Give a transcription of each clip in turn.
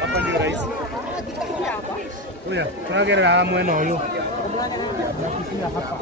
Hapa ndio rais. Oya, tunagera mwena huyo. Nakisia hapa.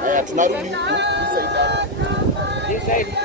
Haya, tunarudi huku this side.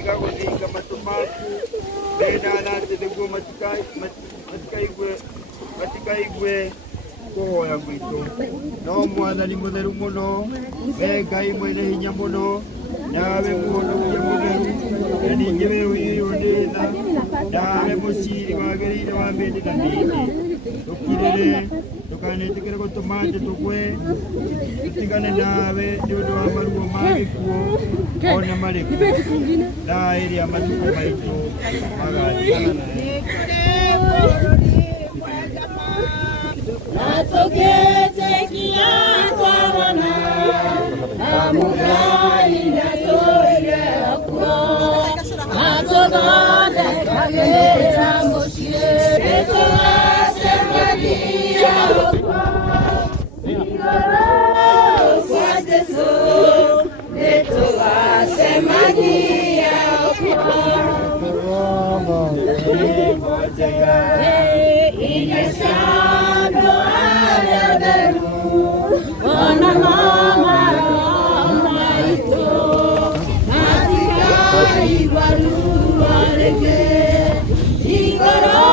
Ikagozinga matumaku bena nate tego matikaigwe kuhoya gwitu no mwathani mutheru muno we Ngai mwene hinya muno nawe muhonokia mutheru na ningĩ we wĩyũnĩ tha nawe mũciri wagĩrĩire wa mĩndĩ na mĩndĩ tũkirĩre ndũkanetĩkĩre gũtũma thĩ tũgwe tũtigane nawe nĩ ũndũ wa maruo ma gĩkuũ ona marĩkũ thaa ĩrĩa matukũ maitũ magathira natũkĩtĩkia twarana na Mũngai nĩatũire kuo natũthondekagĩra mũciĩ nĩtũgacemania kuo igũrũ kwa Jesũ nĩtũgacemania kuo ingĩcandũ arĩa atheru ona mama maitũ matikaigua ruo rĩngĩ igũrũ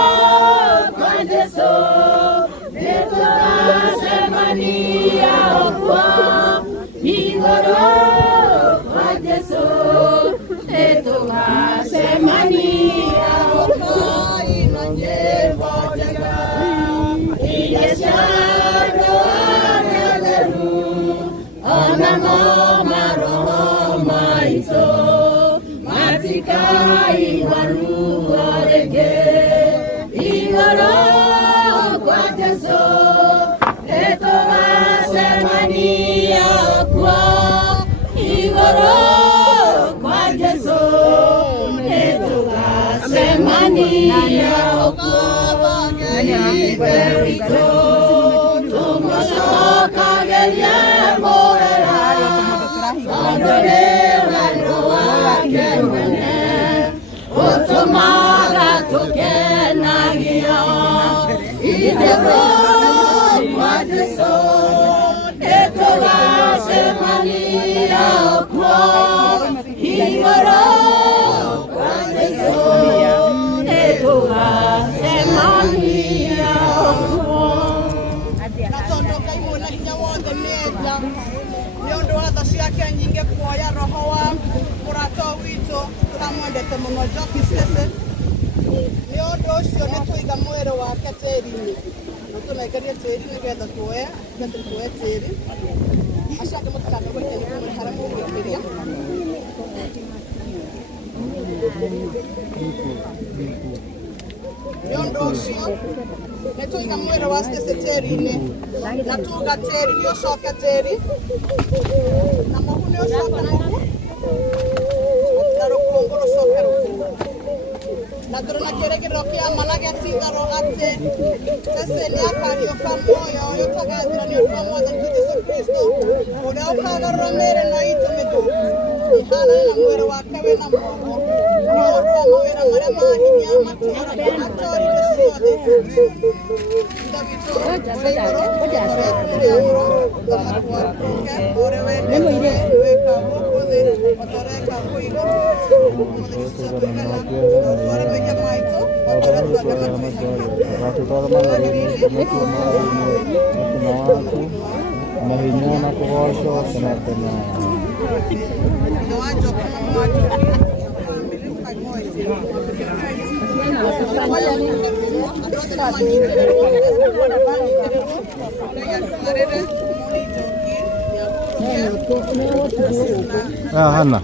Hanna.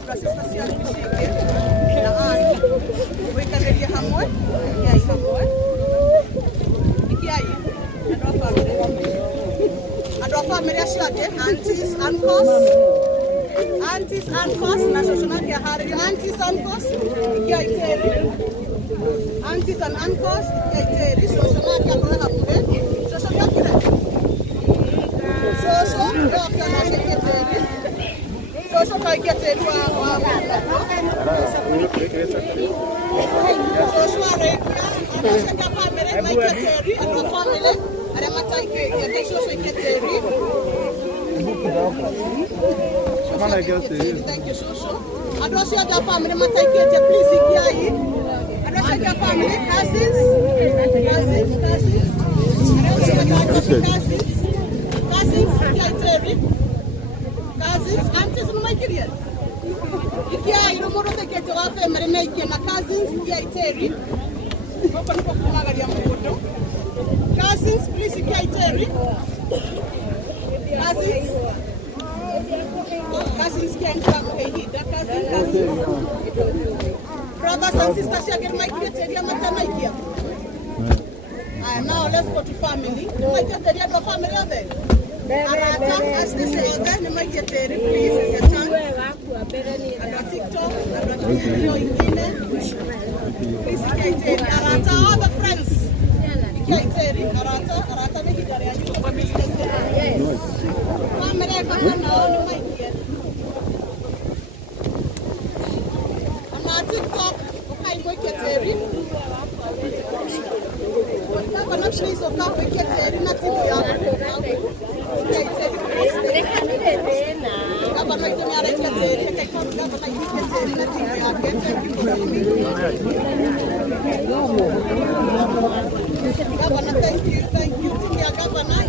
Brothers and sisters, now let's go to family. Family of it. Arata, as they say, then please, it's a chance. TikTok, please, Arata, all the friends. Arata, make it TikTok, okay, make it please, thank you. Governor,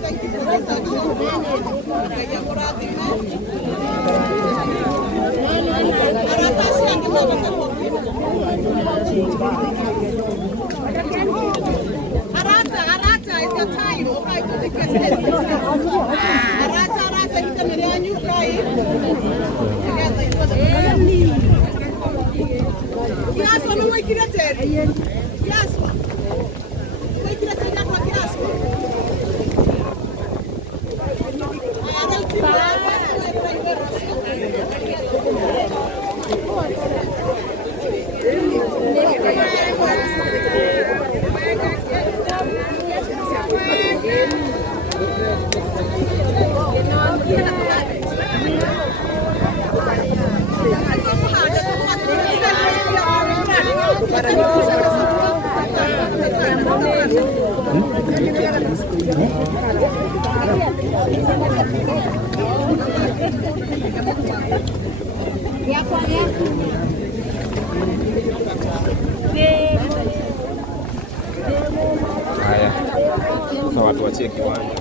thank you for this action. Arata itamerea nyuka hii. Kiaswa no mwikire teri. Kiaswa. Mwikire teri kwa kiaswa. Haya, sasa watu wachie kiwanja.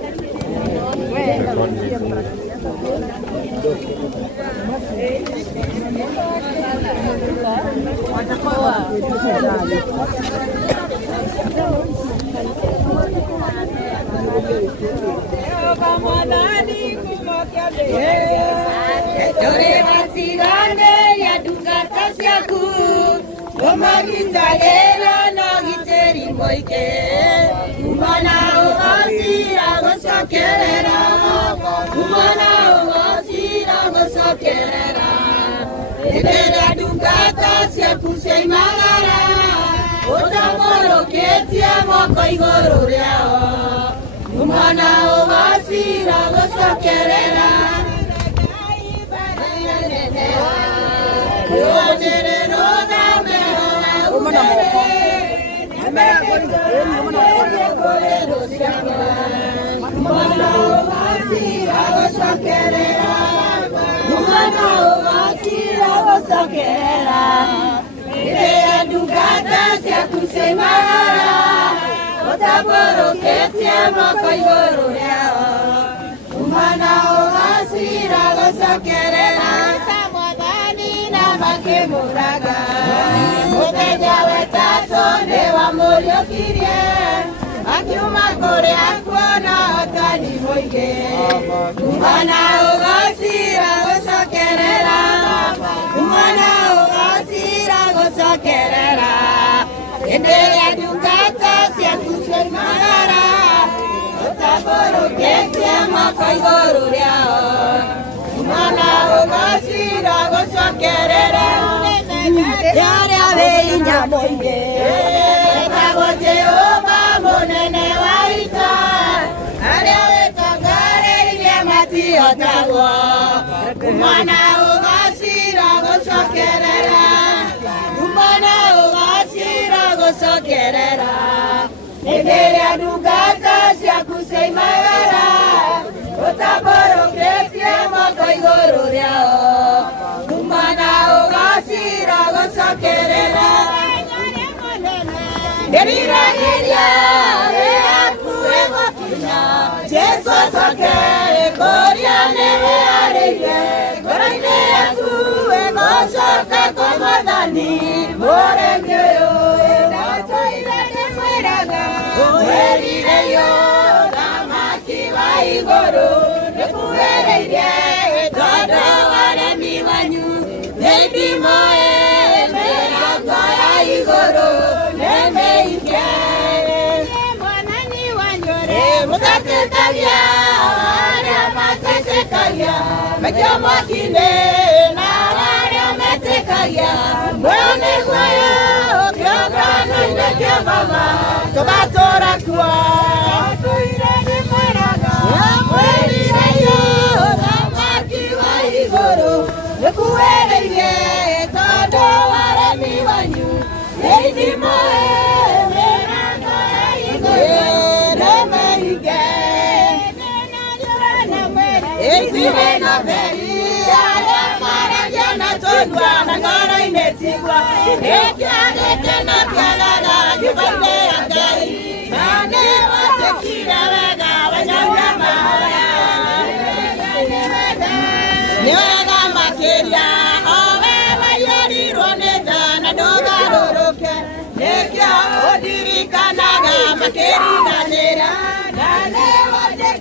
Odirikanaga makeri na nera, na ne waje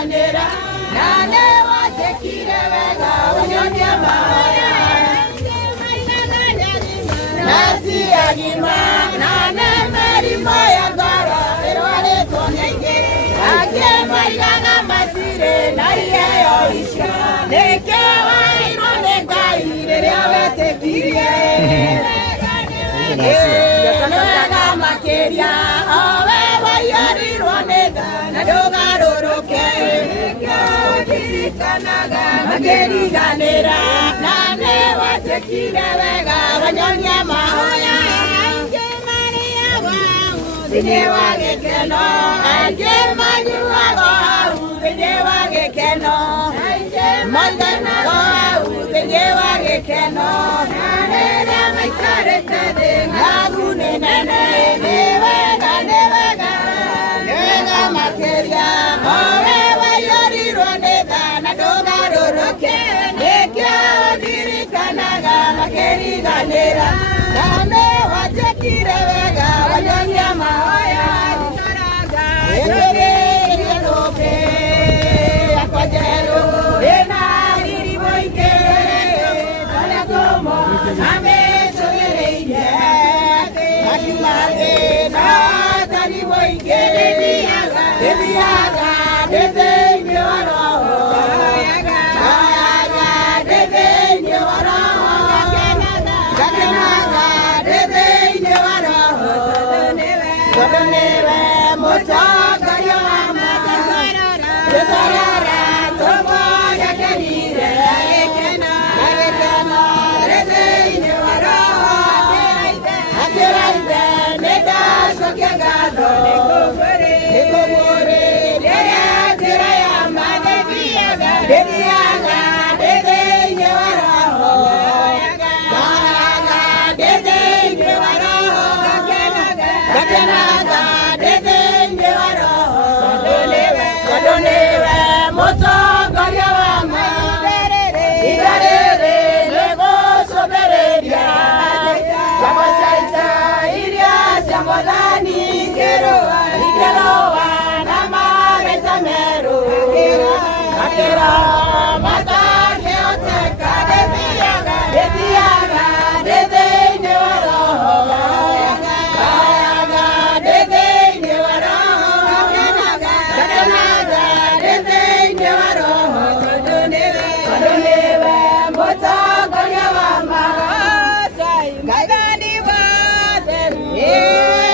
makeriganĩra na nĩ wandĩkire wega wanyonia mahoya na ti agima na nĩ mĩrimũ ya ngoro ĩrwarĩtwo nĩ aingĩ angĩ maigaga matirĩ na iheo icio nĩkĩo wairwo nĩ Ngai rĩrĩa wetĩkirie wega makĩria o we waiyũrirwo nĩ tha na ndũgarũrũke nĩkĩo makĩriganĩra na nĩ wandĩkire wega wanyonia mahoya aingĩ marĩagwo thĩinĩ wa gĩkeno aingĩ manyuagwo hau thĩinĩ wa gĩkeno aingĩ maiganago hau thĩinĩ wa gĩkeno na rĩrĩa maikarĩte thĩ ng'agu nĩ nene nĩ wega makĩria o we waiyũrirwo nĩ tha na ndũgarũrũke nĩkĩo ndirikanaga makĩriganĩra na nĩ wanjĩkire wega wanyonia mahoya ĩtũgĩrie thũmbĩ yakwa njerũ ĩna riri mũingĩ tũrĩa tũmũ amĩtũgĩrĩirie akiuma thĩ na tani mũingĩ ndĩthiaga ndĩ thĩinĩ wa roho ndĩ thĩinĩ wa roho ngakenaga ndĩ thĩinĩ wa roho tondũ nĩwe mũtongoria wa gĩtharara tũmũrekeire na gĩkeno ndĩ thĩinĩ wa roho akĩraithe nĩ ndacokia ngatho nĩkũmũrĩrĩra njĩra ya ma ndĩthiaga ndĩ thĩinĩ wa roho ngahaga ndĩ thĩinĩ wa roho ngakenaga ndĩ thĩinĩ wa roho tondũ nĩwe mũtongoria wa ma ihinda rĩrĩ nĩgũcũthĩrĩria ciama cia ita iria cia Mwathani ikĩrũa na mageita merũ akĩra matangĩhoteka ndĩthiaga ndĩ thĩinĩ wa roho ngahayaga ndĩ thĩinĩ wa roho ngakenaga ndĩ thĩinĩ wa roho tondũ nĩwe mũtongoria wa Ngai wothe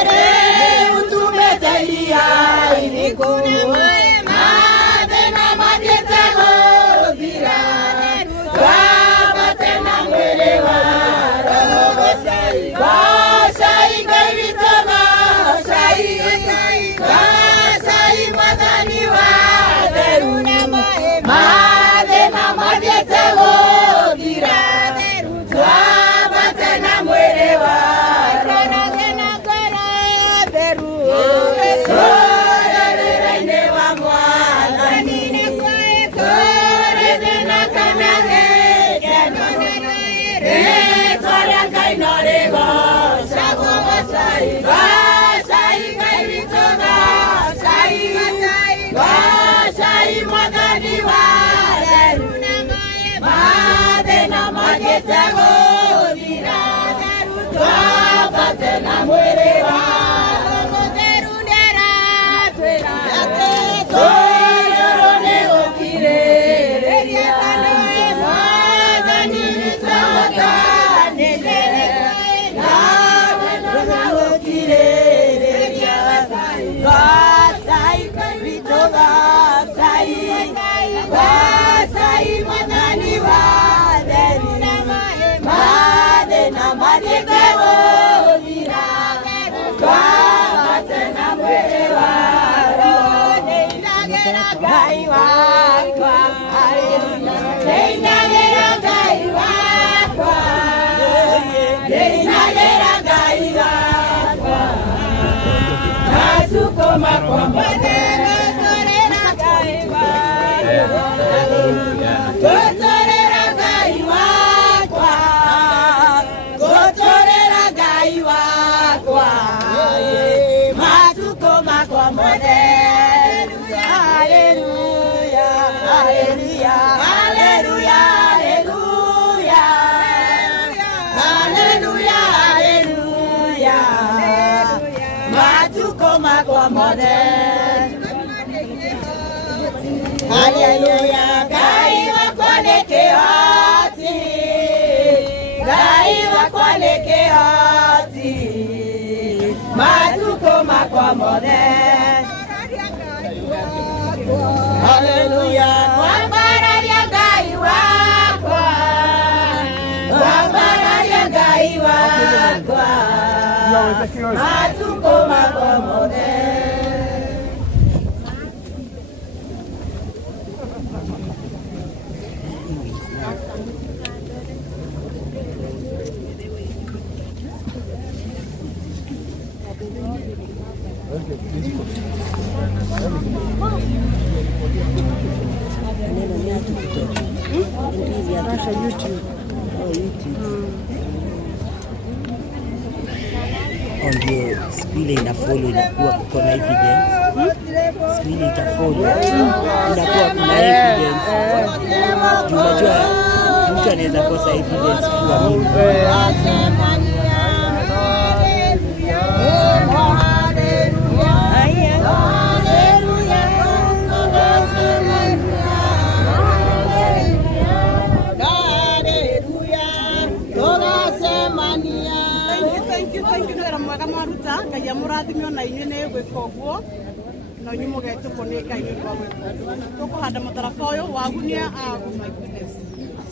rĩu tumĩtĩia irikũrũ mathĩna mathiĩte gũthira twambate na mwĩrĩ wa roho gocai Ngai witũ gocai Mwathani wa theru mathĩna mathiĩte gũthira twambate na mwĩrĩ wa rũrĩrĩ-inĩ wa Mwathani tũrĩ na kana gĩkeno rĩĩtwa rĩa Ngai no rĩgocagwo gocai Ngai witũ gocai Mwathani wa theru mathĩna mathiĩte gũthira twambate na mwĩrĩ wa tũiyũrwo nĩ gũkirĩrĩria Mwathani witũ nawe no gũkirĩrĩria gocai Ngai witũ gocai Mwathani wa theru mathĩna mathiĩte gũthira twambate na mwĩrĩ wa Ngai wakwa ndĩinagĩra Ngai wakwa matukũ makwa mothe gũtũrĩra Ngai wakwa matukũ makwa mothe haleluya matukũ makwa mothe. Haleluya, Ngai wakwa nĩ kĩhoti, Ngai wakwa nĩ kĩhoti, matukũ makwa mothe. Haleluya, wambararia Ngai wakwa, wambararia Ngai wakwa, matukũ makwa mothe. Ndio siku ile inafollow inakuwa kuko na evidence. Siku ile itafollow inakuwa kuna evidence. Unajua mtu anaweza kosa evidence kwa mimi. Ngai amũrathime na inyuĩ nĩ gwĩka ũguo na inyuĩ mũgetũkwo nĩ Ngai nĩ ũndũ wa gwĩka ũguo. Tũkũhanda mũtharaba ũyũ wagunia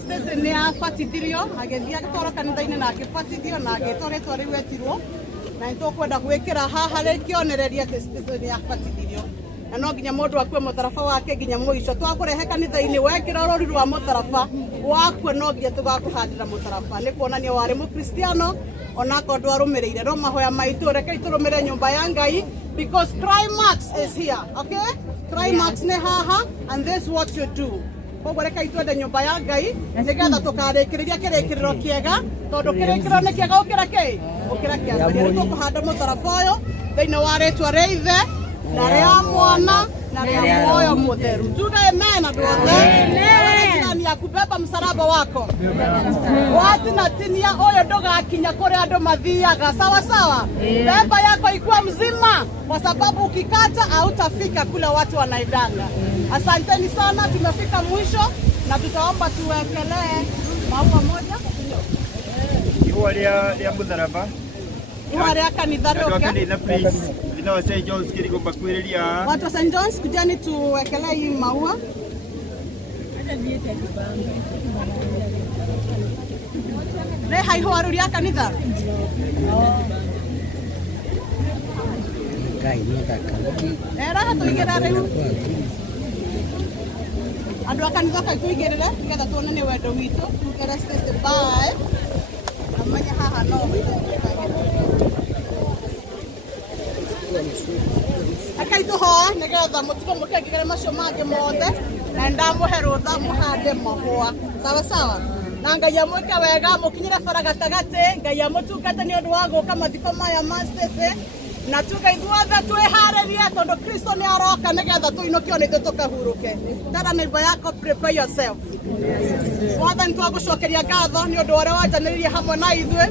Stacy nĩ abatithirio agĩthiĩ agĩtwarwo kanitha-inĩ na agĩbatithio na agĩtwo rĩtwa rĩu etirwo, na nĩ tũkwenda gwĩkĩra haha rĩ kĩonereria atĩ Stacy nĩ abatithirio, na no nginya mũndũ akue mũtharaba wake nginya mũico. Twakũrehe kanitha-inĩ wekĩra rũri rwa mũtharaba wakue no nginya tũgakũhandĩra mũtharaba nĩ kuonania warĩ mũkristiano onako ndwarũmĩrĩire no mahoya maitũ rekei tũrũmĩrĩre nyũmba ya Ngai because climax is here, okay? Climax nĩ haha and this is what you do. Koguo rekei twende nyũmba ya Ngai nĩgetha tũkarĩkĩrĩria kĩrĩkĩrĩro kĩega tondũ kĩrĩkĩrĩro nĩ kĩega gũkĩra kĩ? Gũkĩra kĩa Ngai. Nĩ tũkũhanda mũtharaba ũyũ thĩinĩ wa rĩtwa rĩa Ithe na rĩa Mwana na rĩa Roho Mũtheru. Tuge amen andũ othe. Ni akubeba msalaba wako. Wati na tinia oyo ndũgakinya kũrĩa andũ mathiaga. Sawa sawa. Beba yako ikuwa mzima kwa sababu ukikata hautafika kule watu wanaidanga. Asanteni sana, tumefika mwisho na tutaomba tuwekelee maua moja. Iwa lia mutharaba. Iwa lia kanitha roke. Kanitha please. Lino St. John's kirigo bakwiriria. Watu wa St. John's kujani tuwekelee hii maua. Re hai hoaruria kanitha. Ngai nĩ thaka. Era tuigera riu. Andũ a kanitha kai tuigĩrĩre nĩgetha tuonane wendo witũ. Tugere Stacy bye. Amanya haha no akaitũhoa nĩgetha mũtigo mũkengere macio mangĩ mothe na ndamũhe rũtha mũhande mahũa. Sawa sawa. Na Ngai amwĩke wega mũkinyĩre bara gatagatĩ. Ngai amũtungate nĩ ũndũ wa gũka mathiko maya ma Stacy. Na tuge ithuothe twĩharĩrie tondũ Kristo nĩ aroka nĩgetha tũinũkio nĩ tũkahurũke. Tara neighbor yako, prepare yourself. Mwathani twagũcokeria ngatho nĩ ũndũ ũrĩa wanjanĩrĩirie hamwe na ithuĩ.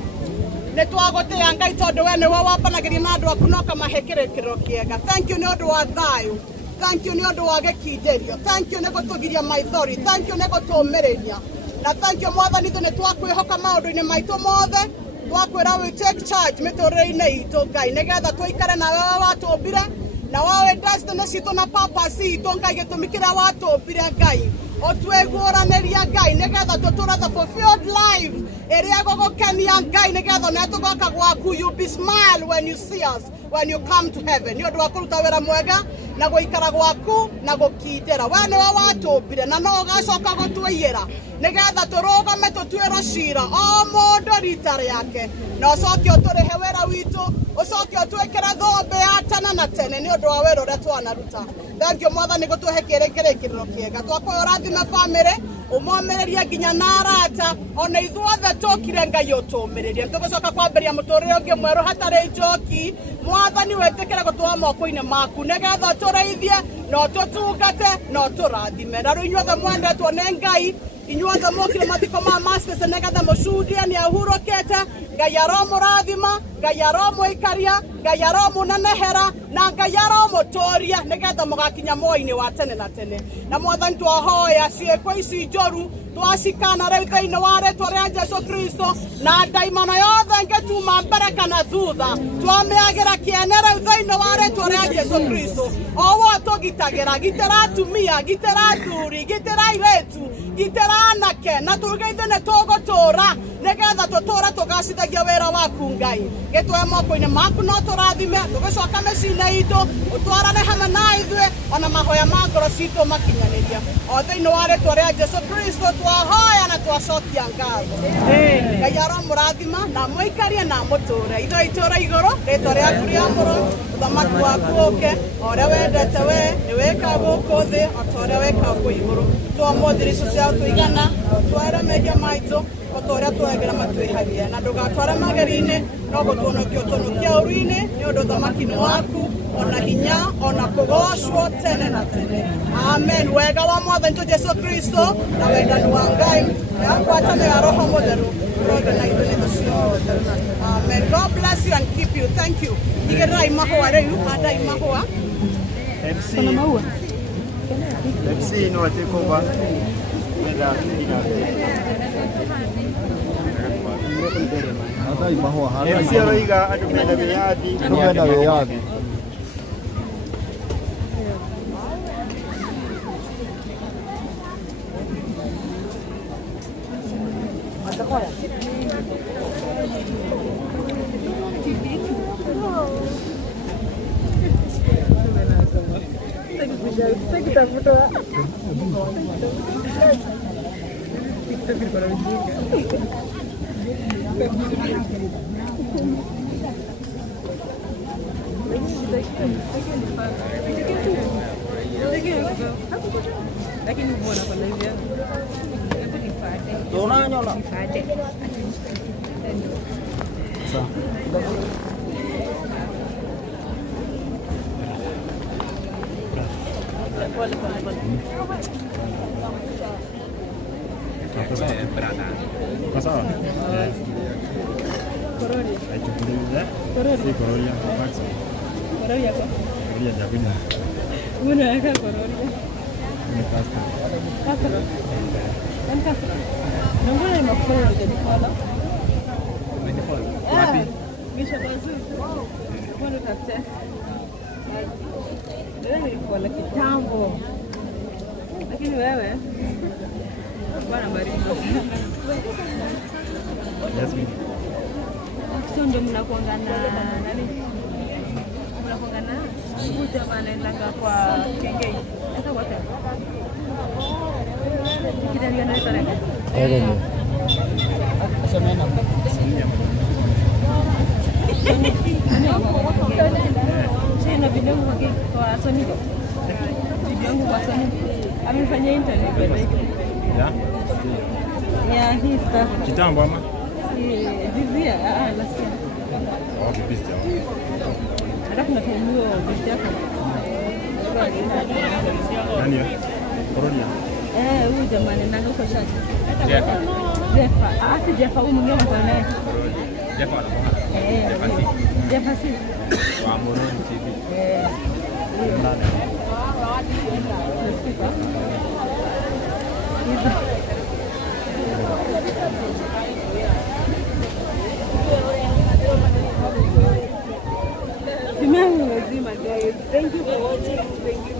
Nĩ twagũtĩĩa Ngai tondũ we nĩwe wambanagĩria na andũ aku na ũkamahe kĩrĩkĩrĩro kĩega. Thank you nĩ ũndũ wa thayũ. Thank you nĩ ũndũ wa gĩkindĩrio. Thank you nĩ gũtũgiria maithori. Thank you nĩ gũtũũmĩrĩria. Na thank you Mwathani ithuĩ nĩ twakwĩhoka maũndũ-inĩ maitũ mothe. Twakwĩra we take charge mĩtũrĩre-inĩ itũ Ngai nĩgetha tũikare nawe watũmbire na wawe destiny citũ na purpose itũ Ngai gĩtũmi kĩrĩa watũmbire Ngai ũtwĩguũranĩria Ngai nĩgetha tũtũre the fulfilled life ĩrĩa gũgũkenia Ngai nĩgetha na tũgoka gwaku you be smile when you see us when you come to heaven nĩ ũndũ wa kũruta wĩra mwega na gũikara gwaku na gũkindĩra we nĩwe watũmbire na no ũgacoka gũtũiyĩra nĩgetha tũrũgame tũtuĩrwo cira o mũndũ rita rĩake na ũcoke ũtũrĩhe wĩra witũ ũcoke ũtwĩkĩre thũmbĩ ya tene na tene nĩ ũndũ wa wĩra ũrĩa twanaruta. Thank you Mwathani gũtũhe kĩrĩkĩrĩro kĩega twakwĩra ũrathime bamĩrĩ ũmomĩrĩrie nginya na arata ona ithuothe tũkire Ngai ũtũmĩrĩrie tũgũcoka kwambĩria mũtũrĩre ũngĩ mwerũ hatarĩ njoki. Mwathani wĩtĩkĩre gũtũa moko-inĩ maku nĩgetha tũrĩithie no tũtungate no tũrathime na rĩu inyuothe mwendetwo nĩ Ngai inyuothe mokire mathiko ma masters negatha mucudia ni ahurokete Ngai aromurathima Ngai aromuikaria Ngai aromunenehera na Ngai aromutoria negetha mugakinya moini wa tene na tene na mwathani twahoya ciĩko ici njoru twacikana rĩu thĩinĩ wa rĩĩtwa rĩa Jesũ Kristo na ndaimano yothe ngĩtuma mbere kana thutha twamĩagĩra kĩene rĩu thĩinĩ wa rĩĩtwa rĩa Jesũ Kristo owo tũgitagĩra gitĩra atumia gitĩra athuri gitĩra airĩtu gitĩra anake na tuge ithuĩ nĩ tũgũtũũra nĩgetha tũtũũre tũgacithagia wĩra waku Ngai gĩtũhe moko-inĩ maku no tũrathime tũgĩcoka mĩciĩ-inĩ itũ ũtwarane hamwe na ithuĩ ona mahoya ma ngoro citũ makinyanĩria o thĩinĩ wa rĩĩtwa rĩa Jesũ Kristo twahoya na twacokia ngatho Ngai aromũrathima na mũikarie na mũtũũre ithuĩ itũũra igũrũ rĩĩtwa rĩaku rĩamũrwo ũthamaki waku ũke o ũrĩa wendete wee nĩ wĩka gũkũ thĩ o ta ũrĩa wĩkagwo igũrũ tũamũthiricu cia tũigana tware mehia maitũ o ta ũrĩa twegera matwĩhagia na ndũgatware mageri-inĩ no gũtuonokia ũtonokia ũru-inĩ nĩ ũndũ ũthamaki-nĩ waku ona hinya ona kũgocwo tene na tene amen wega wa mwathani witũ Jesũ Kristo na wendani wa Ngai na ngwatanĩro ya Roho Mũtheru ũrothe na ithuĩ nĩ tũciothe amen God bless you and keep you thank you igĩrĩrai mahũa rĩu handai mahũa MC no take over MC aroiga andũ mena wĩyathi kitambo, lakini wewe bwana baridi sio ndio mnakuanga na nani, mnakuanga na kuja wanaendanga kwa Kengei hata wote kidalia na tarehe semena sina video kwa Sony video kwa Sony amefanya interview ya hii stuff kitambo ama vizia nasikia kipista alafu natumia video yako nani Koronia huyu jamani nanga uko shati Jefa si Jefa huyu mwingine mko naye Jefa Jefa si wa Moroni TV nani Thank you for watching. Thank you.